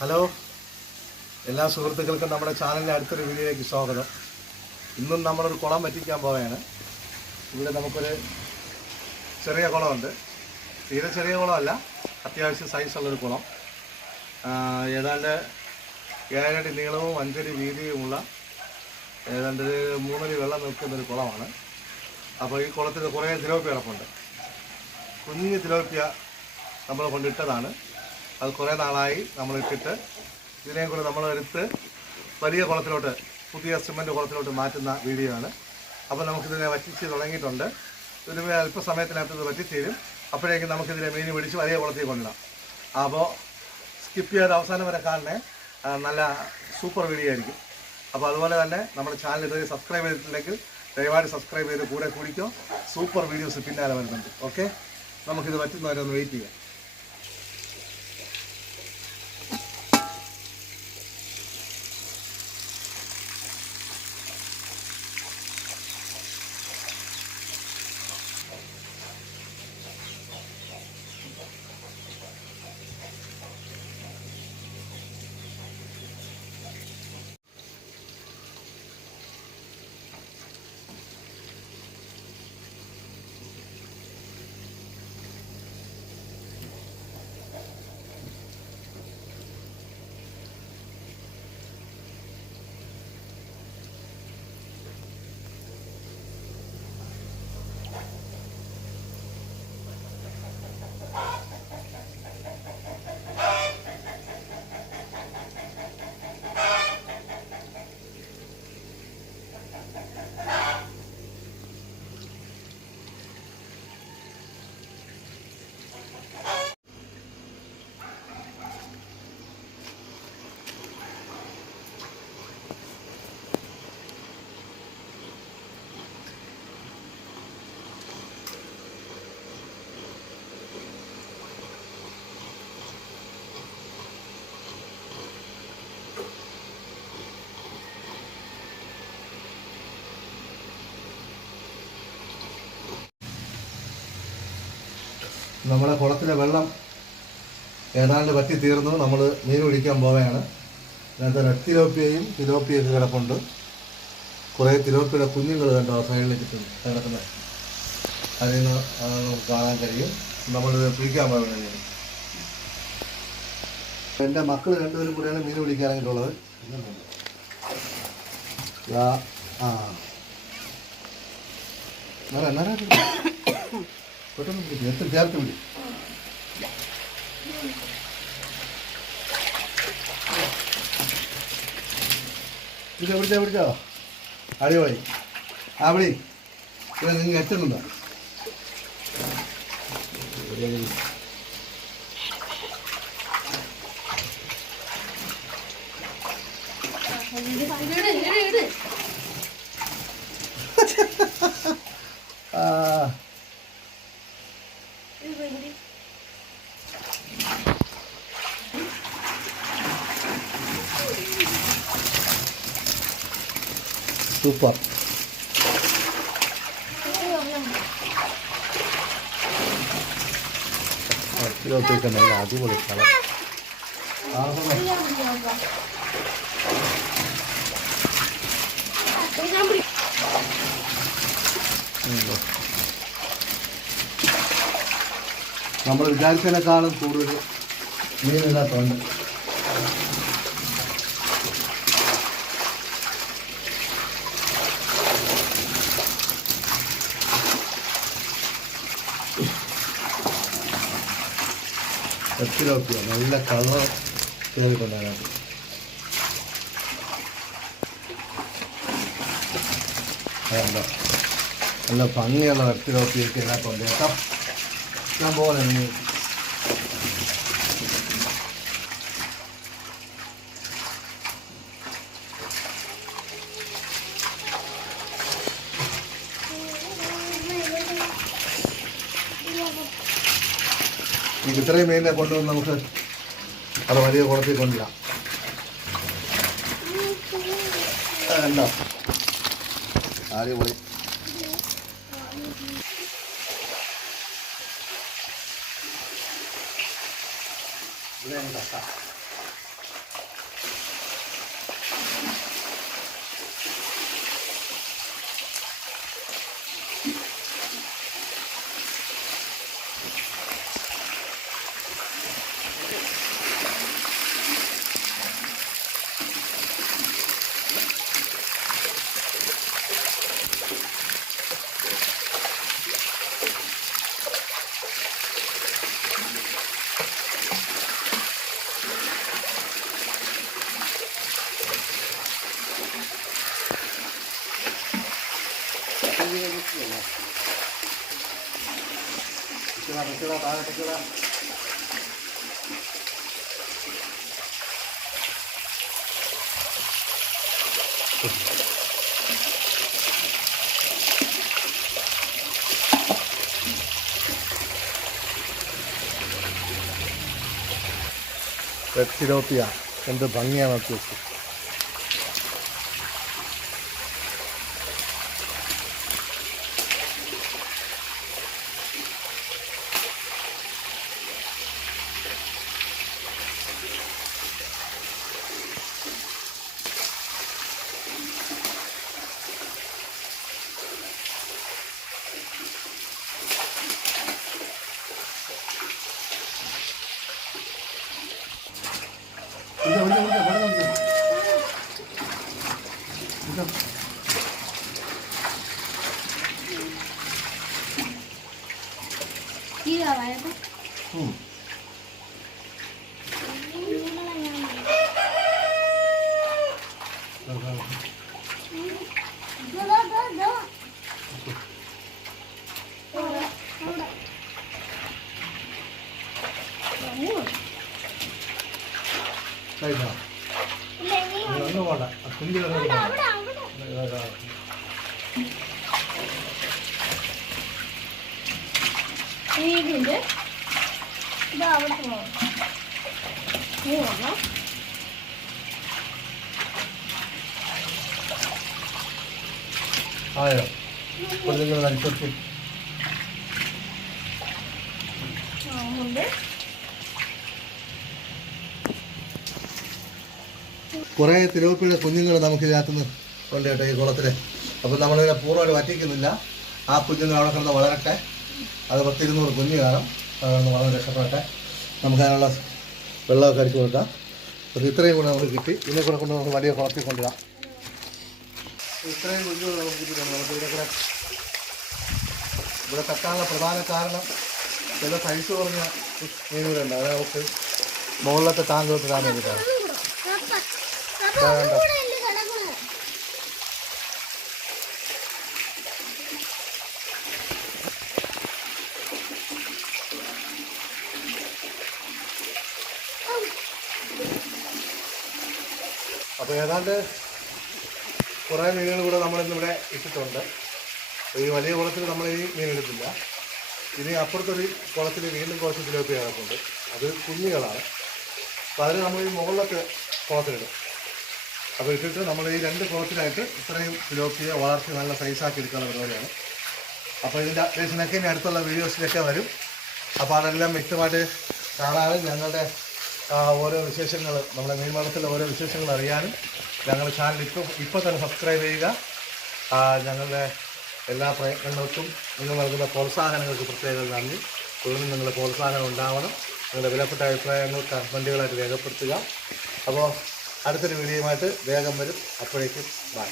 Hello. എല്ലാ സുഹൃത്തുക്കൾക്കും നമ്മുടെ ചാനലിന്റെ അടുത്തൊരു വീഡിയോയിലേക്ക് സ്വാഗതം. ഇന്നും നമ്മളൊരു കുളം പറ്റിക്കാൻ പോവുകയാണ്. ഇവിടെ നമുക്കൊരു ചെറിയ കുളമുണ്ട്. തീരെ ചെറിയ കുളമല്ല അത്യാവശ്യം സൈസുള്ളൊരു കുളം. ഏതാണ്ട് ഏഴടി നീളവും അഞ്ചടി വീതിയുമുള്ള ഏതാണ്ട് ഒരു മൂന്നടി വെള്ളം നിൽക്കുന്നൊരു കുളമാണ്. അപ്പോൾ ഈ കുളത്തിൽ കുറേ തിലോപ്പി കിടപ്പുണ്ട് കുഞ്ഞു തിലോപ്പിയ നമ്മൾ കൊണ്ടിട്ടതാണ്. അത് കുറേ നാളായി നമ്മൾ ഇട്ടിട്ട്. ഇതിനെ കൂടെ നമ്മൾ എടുത്ത് വലിയ കുളത്തിലോട്ട് പുതിയ സിമന്റ് കുളത്തിലോട്ട് മാറ്റുന്ന വീഡിയോ ആണ്. അപ്പോൾ നമുക്കിതിനെ വറ്റിച്ച് തുടങ്ങിയിട്ടുണ്ട്. ഇതിന് അല്പസമയത്തിനകത്ത് ഇത് വറ്റിച്ചേരും. അപ്പോഴേക്കും നമുക്കിതിനെ മീൻ പിടിച്ച് വലിയ കുളത്തിൽ കൊണ്ടിടാം. അപ്പോൾ സ്കിപ്പ് ചെയ്യാതെ അവസാനം വരെ കാണണേ. നല്ല സൂപ്പർ വീഡിയോ ആയിരിക്കും. അപ്പോൾ അതുപോലെ തന്നെ നമ്മുടെ ചാനൽ ഇതുവരെ സബ്സ്ക്രൈബ് ചെയ്തിട്ടില്ലെങ്കിൽ ദയവായി സബ്സ്ക്രൈബ് ചെയ്ത് കൂടെ കൂടിക്കോ. സൂപ്പർ വീഡിയോസ് പിന്നാലെ വരുന്നുണ്ട്. ഓക്കെ? നമുക്കിത് പറ്റുന്നവരെ ഒന്ന് വെയിറ്റ് ചെയ്യാം. നമ്മുടെ കുളത്തിലെ വെള്ളം ഏതാണ്ട് വറ്റി തീർന്നു. നമ്മൾ മീൻ പിടിക്കാൻ പോവുകയാണ്. അതിനകത്ത് റെഡ് തിലോപ്പിയയും തിലോപ്പിയൊക്കെ കിടപ്പുണ്ട്. കുറേ തിലോപ്പിയുടെ കുഞ്ഞുങ്ങൾ കണ്ടോ ആ സൈഡിലേക്ക് കിടക്കുന്നത് അതിൽ നിന്ന് നമുക്ക് കാണാൻ കഴിയും. നമ്മൾ പിടിക്കാൻ പോകണം എന്റെ മക്കൾ രണ്ടുപേരും കൂടെയാണ് മീൻ പിടിക്കാനായിട്ടുള്ളത് ആ നേരെ നേരെ പെട്ടെന്ന് പിടിക്കും. എത്ര ചേർത്ത് പിടിക്കും പിടിച്ചോ പിടിച്ചോ പിടിച്ചോ. അടിപൊളി. ആ പിടി. ഇവിടെ നിങ്ങൾ എത്തുന്നുണ്ടോ ആ സൂപ്പർ. നമ്മൾ വിചാരിച്ചതിനേക്കാളും കൂടുതൽ മീനിനകത്തുണ്ട് എത്തിലോക്കിയ നല്ല കളർ കയറിക്കൊണ്ടതിനകത്ത് അതുണ്ടോ നല്ല ഭംഗിയുള്ള എത്തിലോക്കിയൊക്കെ ഇതിനകത്തുണ്ട് കേട്ടോ? ഞാൻ പോലെ നമുക്ക് ഇത്രയും മീനിനെ കൊണ്ടുവന്ന് നമുക്ക് അത് വലിയ കുളത്തിൽ കൊണ്ടിടാം ഉണ്ടോ അടിപൊളി. ഇവിടെ ഉണ്ട് പ്രധാനപ്പെട്ട റെഡ് എന്ത് ഭംഗിയാണ് നോക്കി വെച്ചത് ഇതാ, ഇതാ, ഇതാ, ഇവിടെ നോക്ക്. ഇതാ. ഇതാ വയത് ഉം. ഇതാ, ഇതാ. ഇതാ, ഇതാ. ഇനി ഒന്നും വേണ്ട കുഞ്ഞു കിടന്ന് ഇതാ, അവിടെ പോകാം മൂന്നെണ്ണം ആയോ കുഞ്ഞുങ്ങൾ അനുസരിച്ച് ഉണ്ട്. കുറേ തിരുവപ്പിയുടെ കുഞ്ഞുങ്ങൾ നമുക്ക് ഇതിനകത്തുനിന്ന് ഉണ്ട് കേട്ടോ ഈ കുളത്തിൽ അപ്പോൾ നമ്മളിതിനെ പൂർണമായിട്ട് വറ്റിക്കുന്നില്ല. ആ കുഞ്ഞുങ്ങൾ അവിടെ കിടന്ന് വളരട്ടെ. അത് പത്തിരുന്നൂറ് കുഞ്ഞ് കാണാം. അതൊന്ന് വളരെ രക്ഷപ്പെടട്ടെ. നമുക്ക് അതിനുള്ള വെള്ളമൊക്കെ അടിച്ചു കൊടുക്കാം. അത് ഇത്രയും കൂടെ നമുക്ക് കിട്ടി. ഇതിനെ കൂടെ കൊണ്ട് നമുക്ക് വലിയ കുളത്തിൽ കൊണ്ടുവരാം. ഇത്രയും കുഞ്ഞുങ്ങൾ നമുക്ക് കിട്ടിയിട്ടുണ്ട്. നമുക്ക് ഇതിനെ കൂടെ ഇവിടെ തട്ടാനുള്ള പ്രധാന കാരണം ചില സൈസ് കുറഞ്ഞ മീനുകളുണ്ട്. അത് നമുക്ക് മുകളിലത്തെ ടാങ്കിലോട്ട് ഇടാൻ വേണ്ടിയിട്ടാണ്. അപ്പോൾ ഏതാണ്ട് കുറേ മീനുകൾ കൂടെ നമ്മളിന്നിവിടെ ഇട്ടിട്ടുണ്ട്. ഈ വലിയ കുളത്തിൽ നമ്മൾ ഈ മീൻ എടുത്തില്ല ഇനി അപ്പുറത്തൊരു കുളത്തിൽ വീണ്ടും കുറച്ച് തിലോപ്പി കിടപ്പുണ്ട് അത് കുഞ്ഞുകളാണ്. അപ്പോൾ അതിന് നമ്മൾ ഈ മുകളിലൊക്കെ കുളത്തിലിടും. അപ്പോൾ ഇട്ടിട്ട് നമ്മൾ ഈ രണ്ട് കുളത്തിലായിട്ട് ഇത്രയും തിലോപ്പിയെ വളർത്തി നല്ല സൈസാക്കി എടുക്കാനുള്ള പരിപാടിയാണ്. അപ്പോൾ ഇതിന്റെ അപ്ഡേഷനൊക്കെ ഇനി അടുത്തുള്ള വീഡിയോസിലൊക്കെ വരും. അപ്പോൾ അതെല്ലാം വ്യക്തമായിട്ട് കാണാനും ഞങ്ങളുടെ ഓരോ വിശേഷങ്ങൾ നമ്മുടെ മീൻവളത്തിലെ ഓരോ വിശേഷങ്ങൾ അറിയാനും ഞങ്ങളുടെ ചാനൽ ഇപ്പോൾ ഇപ്പോൾ തന്നെ സബ്സ്ക്രൈബ് ചെയ്യുക. ഞങ്ങളുടെ എല്ലാ പ്രയത്നങ്ങൾക്കും നിങ്ങൾ നൽകുന്ന പ്രോത്സാഹനങ്ങൾക്ക് പ്രത്യേകം നന്ദി. തുടർന്ന് നിങ്ങളുടെ പ്രോത്സാഹനം ഉണ്ടാവണം. നിങ്ങളുടെ വിലപ്പെട്ട അഭിപ്രായങ്ങൾ കമന്റുകളായിട്ട് രേഖപ്പെടുത്തുക. അപ്പോൾ അടുത്തൊരു വീഡിയോയുമായിട്ട് വേഗം വരും. അപ്പോഴേക്കും ബൈ